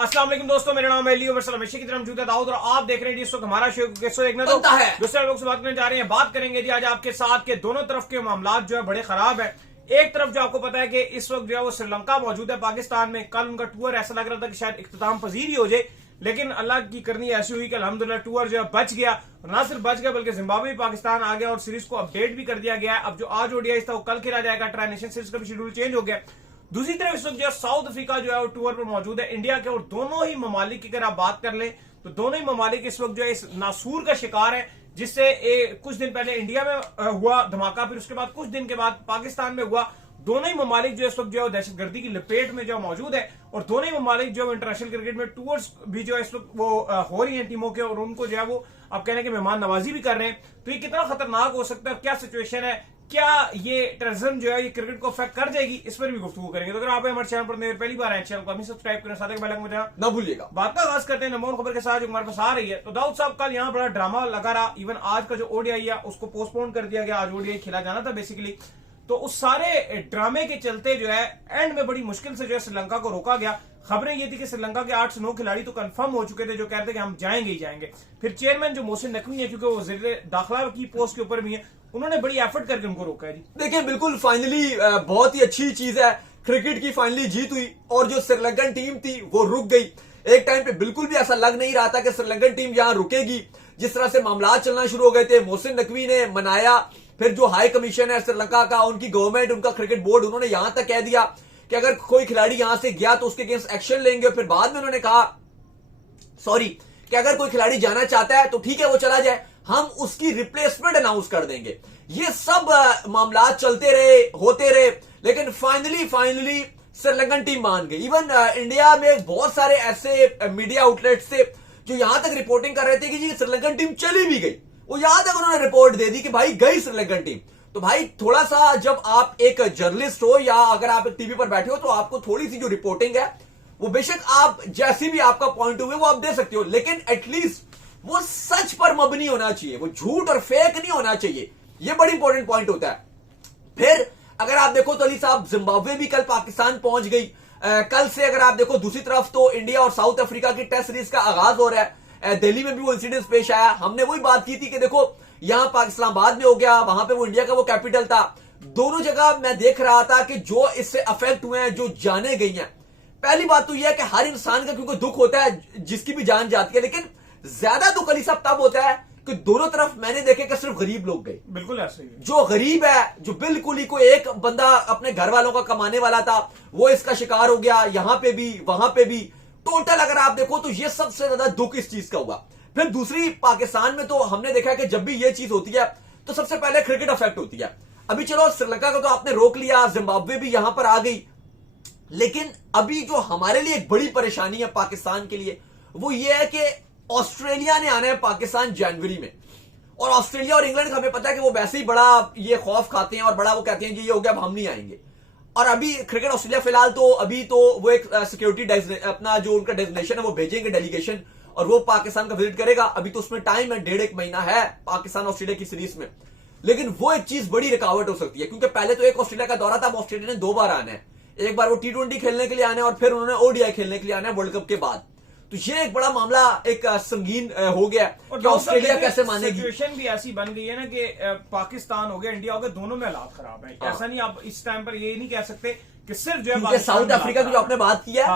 अस्सलाम वालेकुम दोस्तों, मेरा नाम है लियो वर्सल हमेशा की तरह मौजूद है दाऊद और आप देख रहे हैं जिस वक्त हमारा शो देखना तो दूसरे लोग से बात करने जा रहे हैं। बात करेंगे जी आज आपके साथ के दोनों तरफ के मामलात जो है बड़े खराब है। एक तरफ जो आपको पता है कि इस वक्त जो है वो श्रीलंका मौजूद है पाकिस्तान में। कल उनका टूर ऐसा लग रहा था कि शायद इख्तिताम पजीर ही हो जाए, लेकिन अल्लाह की करनी ऐसी हुई कि अल्हम्दुलिल्लाह टूर जो है बच गया। और ना सिर्फ बच गया बल्कि जिम्बाब्वे भी पाकिस्तान आ गया और सीरीज को अपडेट भी कर दिया गया है। अब जो आज ओडीआई था वो कल खेला जाएगा। ट्राई नेशन सीरीज का भी शेड्यूल चेंज हो गया। दूसरी तरफ इस वक्त जो है साउथ अफ्रीका जो है वो टूर पर मौजूद है इंडिया के, और दोनों ही ममालिक की अगर आप बात कर लें तो दोनों ही ममालिक इस वक्त जो है इस नासूर का शिकार है, जिससे कुछ दिन पहले इंडिया में हुआ धमाका, फिर उसके बाद कुछ दिन के बाद पाकिस्तान में हुआ। दोनों ही ममालिक जो इस वक्त जो है दहशतगर्दी की लपेट में जो मौजूद है, और दोनों ही ममालिक जो इंटरनेशनल क्रिकेट में टूर्स भी जो है इस वक्त वो हो रही है टीमों के, और उनको जो है वो अब कहने के मेहमान नवाजी भी कर रहे हैं। तो ये कितना खतरनाक हो सकता है, क्या सिचुएशन है, क्या ये टेररिज्म जो है ये क्रिकेट को अफेक्ट कर जाएगी, इस पर भी गुफ्तगू करेंगे। तो अगर आप हमारे चैनल पर पहली बार आए चैनल को हमें सब्सक्राइब करें, साथ ही बेल आइकन बजाना ना भूलिएगा। बात का आगाज करते हैं नंबर खबर के साथ जो हमारे पास आ रही है। तो दाऊद साहब कल यहाँ बड़ा ड्रामा लगा रहा। इवन आज का जो ओडीआई है उसको पोस्टपोन कर दिया गया। आज ओडीआई खेला जाना था बेसिकली। तो उस सारे ड्रामे के चलते जो है एंड में बड़ी मुश्किल से जो है श्रीलंका को रोका गया। खबरें ये थी कि श्रीलंका के 8 से 9 खिलाड़ी तो कंफर्म हो चुके थे जो कहते थे कि हम जाएंगे ही जाएंगे। फिर चेयरमैन जो मोहसिन नकवी है, क्योंकि वो वज़ीर दाखिला की पोस्ट के ऊपर भी है, उन्होंने बड़ी एफर्ट करके उनको रोका है जी। देखिए बिल्कुल फाइनली बहुत ही अच्छी चीज है, क्रिकेट की फाइनली जीत हुई और जो श्रीलंकन टीम थी वो रुक गई। एक टाइम पे बिल्कुल भी ऐसा लग नहीं रहा था कि श्रीलंकन टीम यहां रुकेगी। जिस तरह से मामला चलना शुरू हो गए थे, मोहसिन नकवी ने मनाया, फिर जो हाई कमीशन है श्रीलंका का, उनकी गवर्नमेंट, उनका क्रिकेट बोर्ड, उन्होंने यहां तक कह दिया कि अगर कोई खिलाड़ी यहां से गया तो उसके अगेंस्ट एक्शन लेंगे। फिर बाद में उन्होंने कहा कि अगर कोई खिलाड़ी जाना चाहता है तो ठीक है वो चला जाए, हम उसकी रिप्लेसमेंट अनाउंस कर देंगे। ये सब मामला चलते रहे, होते रहे, लेकिन फाइनली श्रीलंकन टीम मान गई। इवन इंडिया में बहुत सारे ऐसे मीडिया आउटलेट्स थे जो यहां तक रिपोर्टिंग कर रहे थे कि जी श्रीलंकन टीम चली भी गई। वो यहां तक उन्होंने रिपोर्ट दे दी कि भाई गई श्रीलंकन टीम। तो भाई थोड़ा सा जब आप एक जर्नलिस्ट हो या अगर आप टीवी पर बैठे हो तो आपको थोड़ी सी जो रिपोर्टिंग है वो बेशक आप जैसी भी आपका पॉइंट ऑफ व्यू वो आप दे सकते हो, लेकिन एटलीस्ट वो सच पर मबनी होना चाहिए, वो झूठ और फेक नहीं होना चाहिए। ये बड़ी इंपॉर्टेंट पॉइंट होता है। फिर अगर आप देखो तो अली साहब जिम्बाब्वे भी कल पाकिस्तान पहुंच गई। कल से अगर आप देखो दूसरी तरफ तो इंडिया और साउथ अफ्रीका की टेस्ट सीरीज का आगाज हो रहा है। दिल्ली में भी वो इंसिडेंट पेश आया। हमने वही बात की थी कि देखो यहां इस्लामाबाद में हो गया, वहां पे वो इंडिया का वो कैपिटल था। दोनों जगह मैं देख रहा था कि जो इससे अफेक्ट हुए हैं, जो जाने गई हैं, पहली बात तो यह है कि हर इंसान का क्योंकि दुख होता है जिसकी भी जान जाती है, लेकिन ज्यादा दुख अली साहब तब होता है कि दोनों तरफ मैंने देखे कि सिर्फ गरीब लोग गए। बिल्कुल ऐसे ही जो गरीब है, जो बिल्कुल ही कोई एक बंदा अपने घर वालों का कमाने वाला था, वो इसका शिकार हो गया, यहां पे भी वहां पे भी। टोटल अगर आप देखो तो ये सबसे ज्यादा दुख इस चीज का हुआ। फिर दूसरी पाकिस्तान में तो हमने देखा कि जब भी ये चीज होती है तो सबसे पहले क्रिकेट अफेक्ट होती है। अभी चलो श्रीलंका को तो आपने रोक लिया, जिम्बाब्वे भी यहां पर आ गई, लेकिन अभी जो हमारे लिए एक बड़ी परेशानी है पाकिस्तान के लिए वो ये है कि ऑस्ट्रेलिया ने आना है पाकिस्तान जनवरी में। और ऑस्ट्रेलिया और इंग्लैंड का हमें पता है कि वो वैसे ही बड़ा ये खौफ खाते हैं और बड़ा वो कहते हैं कि ये हो गया अब हम नहीं आएंगे। और अभी क्रिकेट ऑस्ट्रेलिया फिलहाल तो अभी तो वो एक सिक्योरिटी अपना जो उनका डेजिग्नेशन है वो भेजेंगे डेलीगेशन, और वो पाकिस्तान का विजिट करेगा। अभी तो उसमें टाइम है, 1.5 महीना है पाकिस्तान ऑस्ट्रेलिया की सीरीज में। लेकिन वो एक चीज बड़ी रुकावट हो सकती है, क्योंकि पहले तो एक ऑस्ट्रेलिया का दौरा था, ऑस्ट्रेलिया ने 2 बार आना है। एक बार वो T20 खेलने के लिए आना है और फिर उन्होंने ओडीआई खेलने के लिए आना है वर्ल्ड कप के बाद। तो ये एक बड़ा मामला एक संगीन हो गया कि ऑस्ट्रेलिया कैसे मानेगी। सिचुएशन भी ऐसी बन गई है ना कि पाकिस्तान हो गया, इंडिया हो गया, दोनों में हालात खराब है। ऐसा नहीं, आप इस टाइम पर ये नहीं कह सकते कि सिर्फ जो है साउथ अफ्रीका की जो आपने बात की है,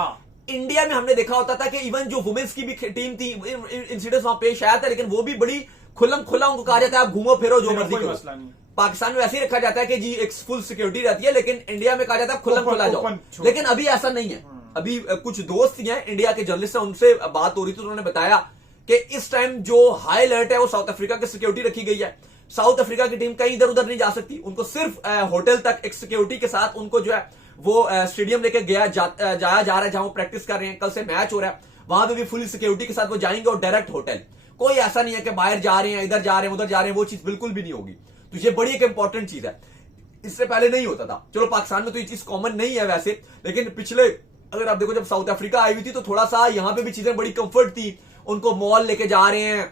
इंडिया में हमने देखा होता था कि इवन जो वुमेन्स की भी टीम थी, इंसिडेंट वहां पेश आया था, लेकिन वो भी बड़ी खुल्लम खुला उनको कहा जाता है आप घूमो फिरो जो मर्जी करो। पाकिस्तान में वैसे ही रखा जाता है कि जी एक फुल सिक्योरिटी रहती है, लेकिन इंडिया में कहा जाता है खुल्लम खुला जाओ। लेकिन अभी ऐसा नहीं है। अभी कुछ दोस्त हैं इंडिया के जर्नलिस्ट हैं, उनसे बात हो रही थी, उन्होंने बताया कि इस टाइम जो हाई अलर्ट है वो साउथ अफ्रीका की सिक्योरिटी रखी गई है। साउथ अफ्रीका की टीम कहीं इधर उधर नहीं जा सकती, उनको सिर्फ होटल तक एक सिक्योरिटी के साथ उनको जो है वो स्टेडियम लेके जाया जा रहा है जहां वो प्रैक्टिस कर रहे हैं। कल से मैच हो रहा है, वहां पे भी फुल सिक्योरिटी के साथ वो जाएंगे और डायरेक्ट होटल। कोई ऐसा नहीं है कि बाहर जा रहे हैं, इधर जा रहे हैं, उधर जा रहे हैं, वो चीज बिल्कुल भी नहीं होगी। तो ये बड़ी एक इंपॉर्टेंट चीज है, इससे पहले नहीं होता था। चलो पाकिस्तान में तो ये चीज कॉमन नहीं है वैसे, लेकिन पिछले अगर आप देखो जब साउथ अफ्रीका आई हुई थी तो थोड़ा सा यहां पे भी चीजें बड़ी कंफर्ट थी। उनको मॉल लेके जा रहे हैं,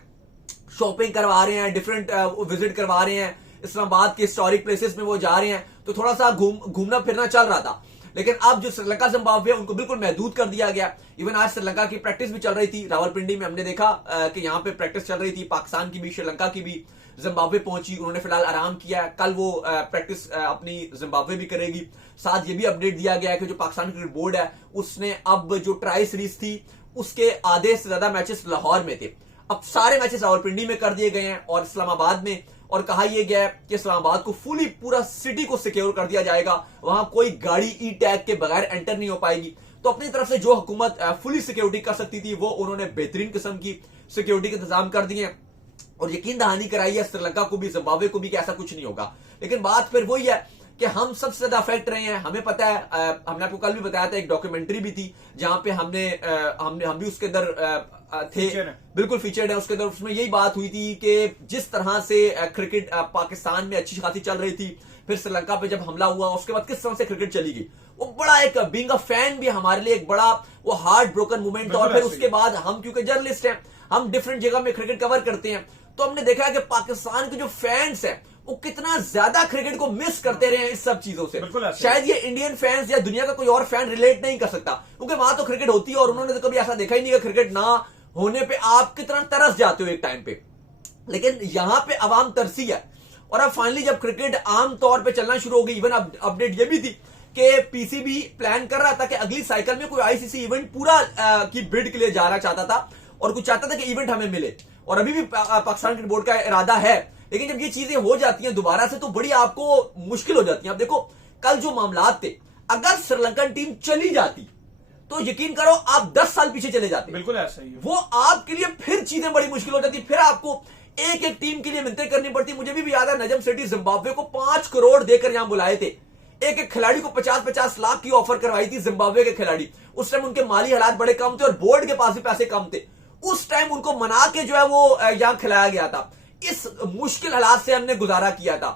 शॉपिंग करवा रहे हैं, डिफरेंट विजिट करवा रहे हैं, इस्लामाबाद के हिस्टोरिक प्लेसेस में वो जा रहे हैं, तो थोड़ा सा घूमना फिरना चल रहा था। लेकिन अब जो श्रीलंका जिम्बाब्वे उनको बिल्कुल महदूद कर दिया गया। इवन आज श्रीलंका की प्रैक्टिस भी चल रही थी रावलपिंडी में, हमने देखा कि यहाँ पे प्रैक्टिस चल रही थी, पाकिस्तान की भी, श्रीलंका की भी। जिम्बाब्वे पहुंची, उन्होंने फिलहाल आराम किया। कल वो प्रैक्टिस अपनी जिम्बाब्वे भी करेगी। साथ ये भी अपडेट दिया गया है कि जो पाकिस्तान क्रिकेट बोर्ड है उसने अब जो ट्राई सीरीज थी उसके आधे से ज्यादा मैचेस लाहौर में थे, अब सारे मैचेस रावलपिंडी में कर दिए गए हैं और इस्लामाबाद में। और कहा यह गया है कि इस्लामाबाद को फुली पूरा सिटी को सिक्योर कर दिया जाएगा, वहां कोई गाड़ी ई टैग के बगैर एंटर नहीं हो पाएगी। तो अपनी तरफ से जो हुकूमत फुली सिक्योरिटी कर सकती थी वो उन्होंने बेहतरीन किस्म की सिक्योरिटी के इंतजाम कर दिए हैं और यकीन दहानी कराई है श्रीलंका को भी, जिम्बाब्वे को भी कि ऐसा कुछ नहीं होगा। लेकिन बात फिर वही है कि हम सबसे ज्यादा अफेक्ट रहे हैं। हमें पता है, हमने आपको कल भी बताया था, एक डॉक्यूमेंट्री भी थी जहां पे हम भी उसके अंदर थे, बिल्कुल फीचर्ड है उसके अंदर। उसमें यही बात हुई थी कि जिस तरह से क्रिकेट पाकिस्तान में अच्छी खासी चल रही थी, फिर श्रीलंका पे जब हमला हुआ उसके बाद किस तरह से क्रिकेट चली गई, वो बड़ा एक बीइंग अ फैन भी हमारे लिए एक बड़ा वो हार्ट ब्रोकन मोमेंट था। और फिर उसके बाद हम क्योंकि जर्नलिस्ट हैं, हम डिफरेंट जगह में क्रिकेट कवर करते हैं, तो हमने देखा कि पाकिस्तान के जो फैंस हैं वो कितना ज्यादा क्रिकेट को मिस करते रहे हैं इस सब चीजों से। शायद ये इंडियन फैंस या दुनिया का कोई और फैन रिलेट नहीं कर सकता, क्योंकि वहां तो क्रिकेट होती है और उन्होंने तो कभी ऐसा देखा ही नहीं कि क्रिकेट ना होने पे आप कितना तरस जाते हो एक टाइम पे। लेकिन यहां पे अवाम तरसी है और अब फाइनली जब क्रिकेट आम तौर पे चलना शुरू हो गई, इवन अपडेट ये भी थी कि पीसीबी प्लान कर रहा था कि अगली साइकिल में कोई आईसीसी इवेंट पूरा की बिड के लिए जाना चाहता था और कुछ चाहता था कि इवेंट हमें मिले, और अभी भी पाकिस्तान क्रिकेट बोर्ड का इरादा है। लेकिन जब ये चीजें हो जाती हैं दोबारा से तो बड़ी आपको मुश्किल हो जाती है। अब देखो कल जो मामलात थे, अगर श्रीलंकन टीम चली जाती तो यकीन करो आप 10 साल पीछे चले जाते। बिल्कुल ऐसा ही है। वो आपके लिए फिर चीजें बड़ी मुश्किल हो जाती, फिर आपको एक एक टीम के लिए मिन्नतें करनी पड़ती। मुझे भी याद है नजम सेठी जिम्बाब्वे को 5 करोड़ देकर यहां बुलाए थे, एक एक खिलाड़ी को 50-50 लाख की ऑफर करवाई थी जिम्बाब्वे के खिलाड़ी। उस टाइम उनके माली हालात बड़े कम थे और बोर्ड के पास भी पैसे कम थे। उस टाइम उनको मना के जो है वो यहां खिलाया गया था। इस मुश्किल हालात से हमने गुजारा किया था,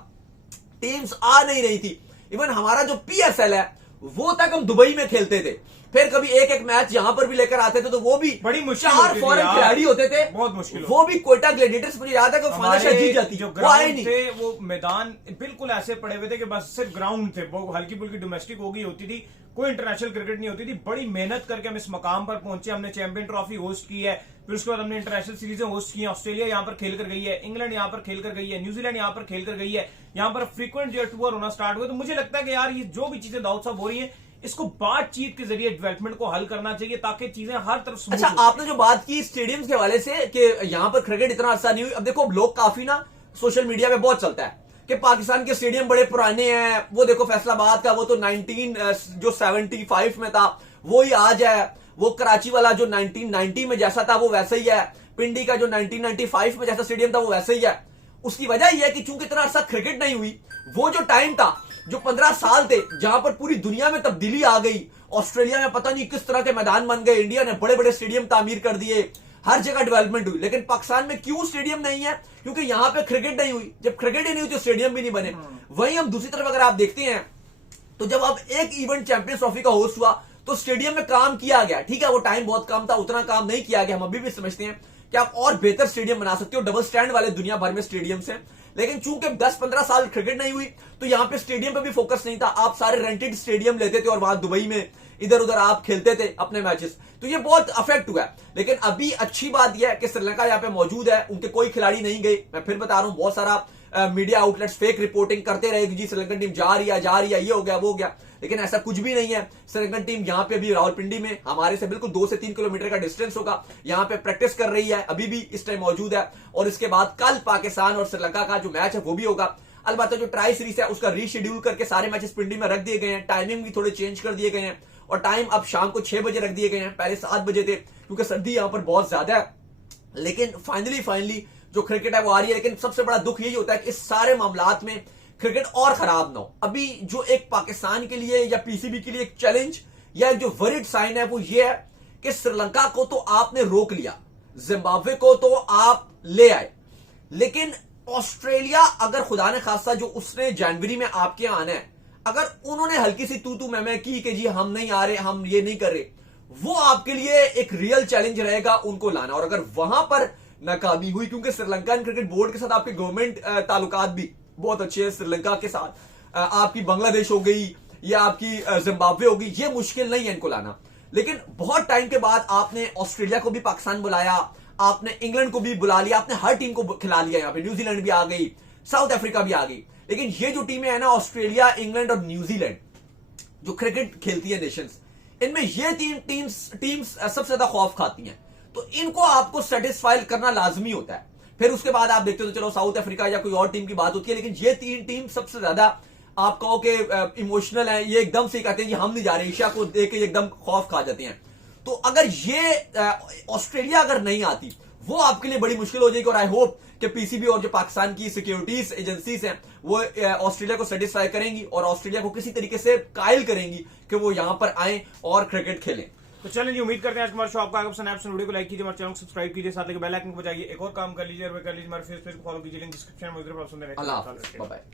टीम्स आ नहीं रही थी। इवन हमारा जो पीएसएल है वो तक हम दुबई में खेलते थे, फिर कभी एक एक मैच यहां पर भी लेकर आते थे तो वो भी बड़ी मुश्किल, 4 फॉरेन खिलाड़ी होते थे, बहुत मुश्किल। वो भी कोयटा ग्लेडिएटर्स, मुझे याद है कि फाइनल जीत जाती, जो वो आए नहीं थे, वो मैदान बिल्कुल ऐसे पड़े हुए थे कि बस सिर्फ ग्राउंड थे, वो हल्की फुल्की डोमेस्टिक हो गई होती थी, कोई इंटरनेशनल क्रिकेट नहीं होती थी। बड़ी मेहनत करके हम इस मकाम पर पहुंचे। हमने चैंपियन ट्रॉफी होस्ट की है, फिर उसके बाद हमने इंटरनेशनल सीरीजें होस्ट की हैं। ऑस्ट्रेलिया यहाँ पर खेल कर गई है, इंग्लैंड यहाँ पर खेल कर गई है, न्यूजीलैंड यहाँ पर खेल कर गई है, यहाँ पर फ्रीक्वेंट जो टूर होना स्टार्ट हुए। तो मुझे लगता है कि यार ये जो भी चीजें दाऊद साहब हो रही है इसको बातचीत के जरिए डेवलपमेंट को हल करना चाहिए ताकि चीजें हर तरफ। अच्छा, आपने जो बात की स्टेडियम के हवाले से कि यहाँ पर क्रिकेट इतना अच्छा नहीं हुई, अब देखो लोग काफी ना सोशल मीडिया पे बहुत चलता है कि पाकिस्तान के स्टेडियम बड़े पुराने हैं। वो देखो फैसलाबाद का वो तो 1975 में था वो ही आज है, वो कराची वाला जो 1990 में जैसा था वो वैसा ही है, पिंडी का जो 1995 में जैसा स्टेडियम था वो वैसा ही है। उसकी वजह यह है कि चूंकि इतना अच्छा क्रिकेट नहीं हुई, वो जो टाइम था जो 15 साल थे जहां पर पूरी दुनिया में तब्दीली आ गई, ऑस्ट्रेलिया में पता नहीं किस तरह के मैदान बन गए, इंडिया ने बड़े बड़े स्टेडियम तामीर कर दिए, हर जगह डेवलपमेंट हुई। लेकिन पाकिस्तान में क्यों स्टेडियम नहीं है? क्योंकि यहां पे क्रिकेट नहीं हुई। जब क्रिकेट ही नहीं हुई तो स्टेडियम भी नहीं बने। वहीं हम दूसरी तरफ अगर आप देखते हैं तो जब अब एक इवेंट चैंपियंस ट्रॉफी का होस्ट हुआ तो स्टेडियम में काम किया गया, ठीक है वो टाइम बहुत कम था, उतना काम नहीं किया गया। हम अभी भी समझते हैं कि आप और बेहतर स्टेडियम बना सकते हो, डबल स्टैंड वाले दुनिया भर में स्टेडियम्स हैं। लेकिन चूंकि 10-15 साल क्रिकेट नहीं हुई तो यहां पे स्टेडियम पे भी फोकस नहीं था, आप सारे रेंटेड स्टेडियम लेते थे और वहां दुबई में इधर उधर आप खेलते थे अपने मैचेस, तो ये बहुत अफेक्ट हुआ। लेकिन अभी अच्छी बात यह है कि श्रीलंका यहां पे मौजूद है, उनके कोई खिलाड़ी नहीं गए। मैं फिर बता रहा हूं, बहुत सारा मीडिया आउटलेट्स फेक रिपोर्टिंग करते रहे कि जी श्रीलंकन टीम जा रही है, ये हो गया वो हो गया, लेकिन ऐसा कुछ भी नहीं है। श्रीलंकन टीम यहां पे अभी रावलपिंडी में हमारे से बिल्कुल 2 से 3 किलोमीटर का डिस्टेंस होगा, यहां पे प्रैक्टिस कर रही है, अभी भी इस टाइम मौजूद है। और इसके बाद कल पाकिस्तान और श्रीलंका का जो मैच है वो भी होगा। अलबत्ता जो ट्राई सीरीज है उसका रीशेड्यूल करके सारे मैचेस पिंडी में रख दिए गए हैं, टाइमिंग भी थोड़े चेंज कर दिए गए हैं और टाइम अब शाम को 6 बजे रख दिए गए हैं, पहले 7 बजे थे क्योंकि सर्दी यहां पर बहुत ज्यादा है। लेकिन फाइनली जो क्रिकेट है वो आ रही है। लेकिन सबसे बड़ा दुख यही होता है कि इस सारे मामलात में क्रिकेट और खराब ना हो। अभी जो एक पाकिस्तान के लिए या पीसीबी के लिए एक चैलेंज या एक जो वरिड साइन है वो ये है कि श्रीलंका को तो आपने रोक लिया, जिम्बाब्वे को तो आप ले आए, लेकिन ऑस्ट्रेलिया अगर खुदा ने खासा जो उसने जनवरी में आपके यहां आना है, अगर उन्होंने हल्की सी तू मैं की कि जी हम नहीं आ रहे, हम ये नहीं कर रहे, वो आपके लिए एक रियल चैलेंज रहेगा उनको लाना। और अगर वहां पर नाकामी हुई, क्योंकि श्रीलंकन क्रिकेट बोर्ड के साथ आपके गवर्नमेंट ताल्लुकात भी बहुत अच्छे हैं, श्रीलंका के साथ आपकी बांग्लादेश हो गई या आपकी जिम्बाब्वे होगी, ये मुश्किल नहीं है इनको लाना। लेकिन बहुत टाइम के बाद आपने ऑस्ट्रेलिया को भी पाकिस्तान बुलाया, आपने इंग्लैंड को भी बुला लिया, आपने हर टीम को खिला लिया। यहाँ पे न्यूजीलैंड भी आ गई, साउथ अफ्रीका भी आ गई। लेकिन ये जो टीमें हैं ना, ऑस्ट्रेलिया, इंग्लैंड और न्यूजीलैंड, जो क्रिकेट खेलती है नेशंस, इनमें ये टीम्स सबसे ज्यादा खौफ खाती हैं। तो इनको आपको सेटिस्फाई करना लाजमी होता है। फिर उसके बाद आप देखते हो तो चलो साउथ अफ्रीका या कोई और टीम की बात होती है, लेकिन ये 3 टीम सबसे ज्यादा आप कहो कि इमोशनल है। ये एकदम से कहते हैं कि हम नहीं जा रहे, एशिया को देख के एकदम खौफ खा जाते हैं। तो अगर ये ऑस्ट्रेलिया अगर नहीं आती, वो आपके लिए बड़ी मुश्किल हो जाएगी। और आई होप कि पीसीबी और जो पाकिस्तान की सिक्योरिटीज एजेंसीज हैं वो ऑस्ट्रेलिया को सेटिस्फाई करेंगी और ऑस्ट्रेलिया को किसी तरीके से कायल करेंगी कि वो यहां पर आए और क्रिकेट खेलें। तो चलें जी, उम्मीद करते हैं आज हमारा शो आपको पसंद आया। वीडियो को लाइक कीजिए, हमारे चैनल को सब्सक्राइब कीजिए, साथ ही बेल आइकन को बजाइए। एक और काम कर लीजिए, हमारे फेस पेज को फॉलो कीजिए, लिंक डिस्क्रिप्शन में। अल्लाह हाफ़िज़, बाय बाय।